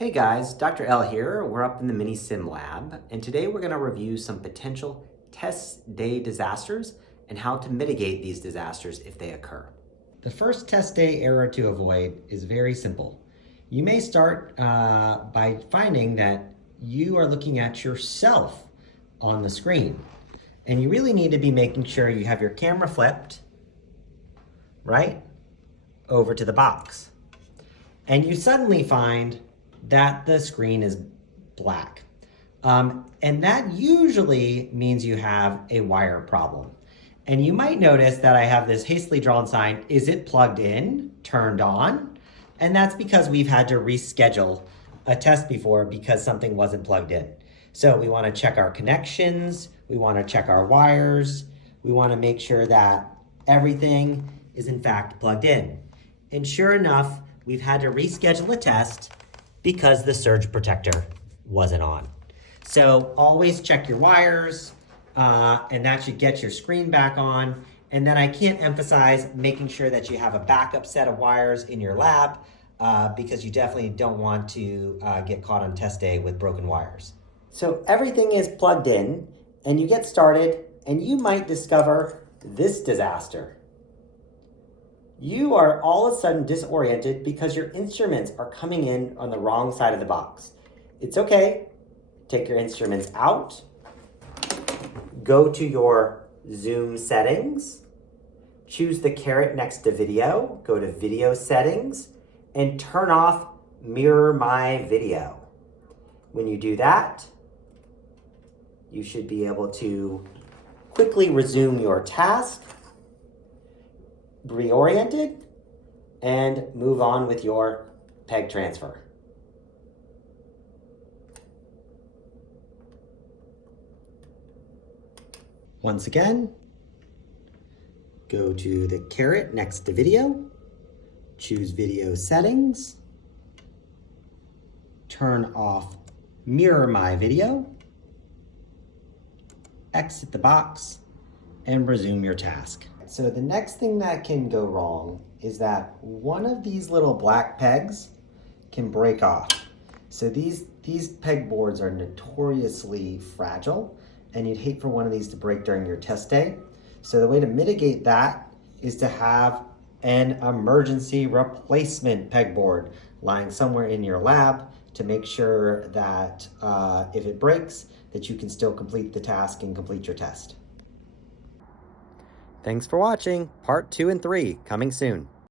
Hey guys, Dr. L here. We're up in the mini sim lab, and today we're going to review some potential test day disasters and how to mitigate these disasters if they occur. The first test day error to avoid is very simple. You may start by finding that you are looking at yourself on the screen, and you really need to be making sure you have your camera flipped right over to the box. And you suddenly find that the screen is black. And that usually means you have a wire problem. And you might notice that I have this hastily drawn sign, is it plugged in, turned on? And that's because we've had to reschedule a test before because something wasn't plugged in. So we want to check our connections, we want to check our wires, we want to make sure that everything is in fact plugged in. And sure enough, we've had to reschedule a test because the surge protector wasn't on. So always check your wires, and that should get your screen back on. And then I can't emphasize making sure that you have a backup set of wires in your lab because you definitely don't want to get caught on test day with broken wires. So everything is plugged in, and you get started, and you might discover this disaster. You are all of a sudden disoriented because your instruments are coming in on the wrong side of the box. It's okay. Take your instruments out. Go to your Zoom settings. Choose the caret next to video. Go to video settings and turn off mirror my video. When you do that, you should be able to quickly resume your task, reoriented, and move on with your peg transfer. Once again, go to the caret next to video, choose video settings, turn off mirror my video, exit the box, and resume your task. So the next thing that can go wrong is that one of these little black pegs can break off. So these pegboards are notoriously fragile, and you'd hate for one of these to break during your test day. So the way to mitigate that is to have an emergency replacement pegboard lying somewhere in your lab to make sure that if it breaks, that you can still complete the task and complete your test. Thanks for watching. Part 2 and 3 coming soon.